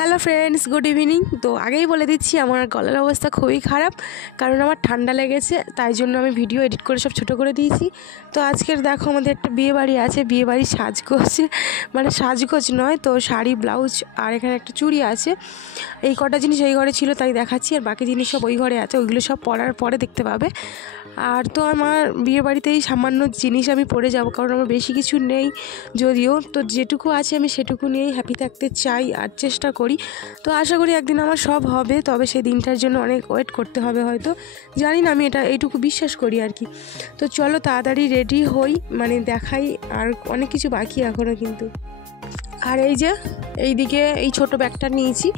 Hello friends, good evening. তো আগেই বলে দিচ্ছি আমার গলার অবস্থা খুবই খারাপ, কারণ আমার ঠান্ডা লেগেছে, তাই জন্য আমি ভিডিও এডিট করে সব ছোটো করে দিয়েছি। তো আজকের দেখো আমাদের একটা বিয়ে বাড়ি আছে, বিয়ে বাড়ির সাজগোজ, মানে সাজগোজ নয় তো, শাড়ি ব্লাউজ আর এখানে একটা চুড়ি আছে। এই কটা জিনিস এই ঘরে ছিল তাই দেখাচ্ছি, আর বাকি জিনিস সব ওই ঘরে আছে, ওইগুলো সব পরার পরে দেখতে পাবে। আর তো আমার বিয়ে বাড়িতেই সামান্য জিনিস আমি পরে যাব, কারণ আমার বেশি কিছু নেই যদিও, তো যেটুকু আছে আমি সেটুকু নিয়েই হ্যাপি থাকতে চাই আর চেষ্টা করি। তো আশা করি একদিন আমার সব হবে, তবে সেই দিনটার জন্য অনেক ওয়েট করতে হবে হয়তো, জানি না, আমি এইটুকু বিশ্বাস করি আর কি। তো চলো তাড়াতাড়ি রেডি হই, মানে দেখাই, আর অনেক কিছু বাকি এখনও কিন্তু। আর এই যে এইদিকে এই ছোট ব্যাগটা নিয়েছি,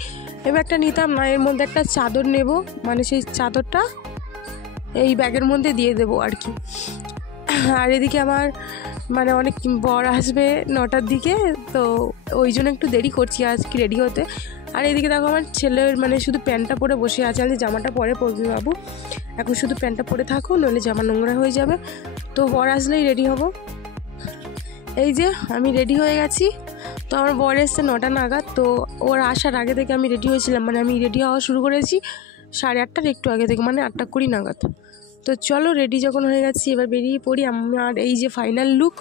এই ব্যাগটা নিতাম না, এর মধ্যে একটা চাদর নেব, মানে সেই চাদরটা এই ব্যাগের মধ্যে দিয়ে দেবো আর কি। আর এদিকে আমার মানে অনেক বর আসবে 9টার দিকে, তো ওই জন্য একটু দেরি করছি আজকে রেডি হতে। আর এদিকে দেখো আমার ছেলের মানে শুধু প্যান্টটা পরে বসে আছে, আমি জামাটা পরে পরবি বাবু, এখন শুধু প্যান্টটা পরে থাকো, নইলে জামা নোংরা হয়ে যাবে। তো বর আসলেই রেডি হব। এই যে আমি রেডি হয়ে গেছি। তো আমার বর এসছে 9টা নাগাদ, তো ওর আসার আগে থেকে আমি রেডি হয়েছিলাম, মানে আমি রেডি হওয়া শুরু করেছি 8:30টার একটু আগে থেকে, মানে 8:20 নাগাদ। তো চলো রেডি যখন হয়ে গেছি এবার বেরিয়ে পড়ি। আমার এই যে ফাইনাল লুক,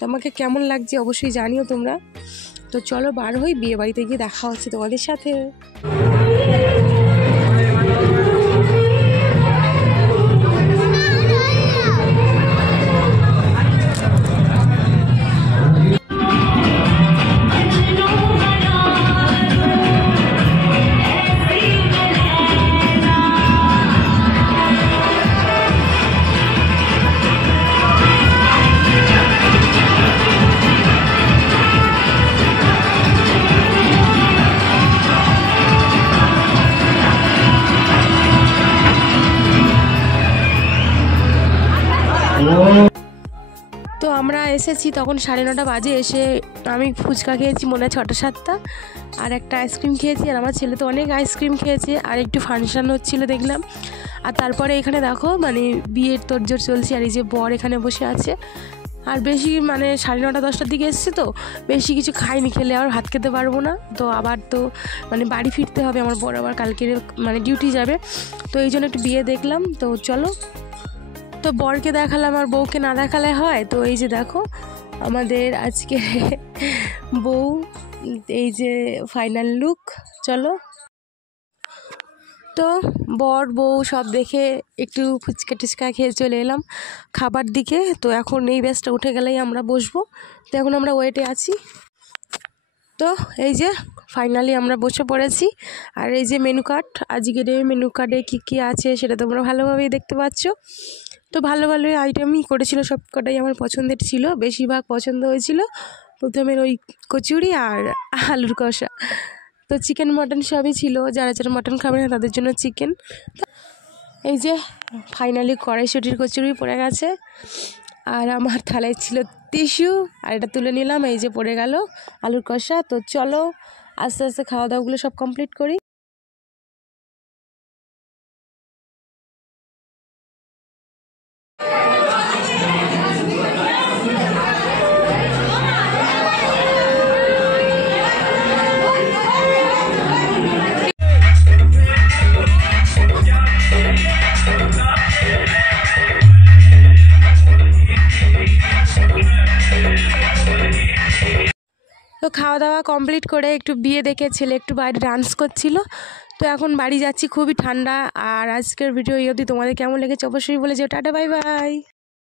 তোমাকে কেমন লাগছে অবশ্যই জানিও তোমরা। তো চলো বার হই, বিয়ে বাড়িতে গিয়ে দেখা হচ্ছে তোমাদের সাথে। তো আমরা এসেছি তখন 9:30 বাজে, এসে আমি ফুচকা খেয়েছি মনে হয় 6টা-7টা, আর একটা আইসক্রিম খেয়েছি, আর আমার ছেলে তো অনেক আইসক্রিম খেয়েছে, আর একটু ফাংশান হচ্ছিলো দেখলাম। আর তারপরে এখানে দেখো মানে বিয়ের তোড়জোড় চলছে, আর এই যে বর এখানে বসে আছে। আর বেশি মানে 9:30-10টার দিকে এসছে, তো বেশি কিছু খাইনি, খেলে আর ভাত খেতে পারবো না, তো আবার তো মানে বাড়ি ফিরতে হবে, আমার বর আবার কালকে মানে ডিউটি যাবে, তো এই জন্য একটু বিয়ে দেখলাম। তো চলো, তো বরকে দেখালাম আর বউকে না দেখালে হয়, তো এই যে দেখো আমাদের আজকে বউ, এই যে ফাইনাল লুক। চলো, তো বর বউ সব দেখে একটু ফুচকা টুচকা খেয়ে চলে এলাম খাবার দিকে। তো এখন এই ব্যাচটা উঠে গেলেই আমরা বসবো, তো এখন আমরা ওয়েটে আছি। তো এই যে ফাইনালি আমরা বসে পড়েছি, আর এই যে মেনু কার্ড, আজকের এই মেনু কার্ডে কী কী আছে সেটা তোমরা ভালোভাবেই দেখতে পাচ্ছ। তো ভালো ভালোই আইটেমই করেছিল, সব কটাই আমার পছন্দের ছিল, বেশিরভাগ পছন্দ হয়েছিল প্রথমের ওই কচুরি আর আলুর কষা। তো চিকেন মটন সবই ছিল, যারা যারা মটন খাবে না তাদের জন্য চিকেন। এই যে ফাইনালি কড়াইশুঁটির কচুরি পড়ে গেছে, আর আমার থালায় ছিল টিস্যু, আর এটা তুলে নিলাম, এই যে পড়ে গেল আলুর কষা। তো চলো আস্তে আস্তে খাওয়া দাওয়াগুলো সব কমপ্লিট করি। তো খাওয়া দাওয়া কমপ্লিট করে একটু বিয়ে দেখে ছেলে একটু বাইরে ডান্স করছিল। তো এখন বাড়ি যাচ্ছি, খুবই ঠান্ডা। আর আজকের ভিডিও এই অবধি, তোমাদের কেমন লেগেছে অবশ্যই বলে যেও। Tata, bye bye.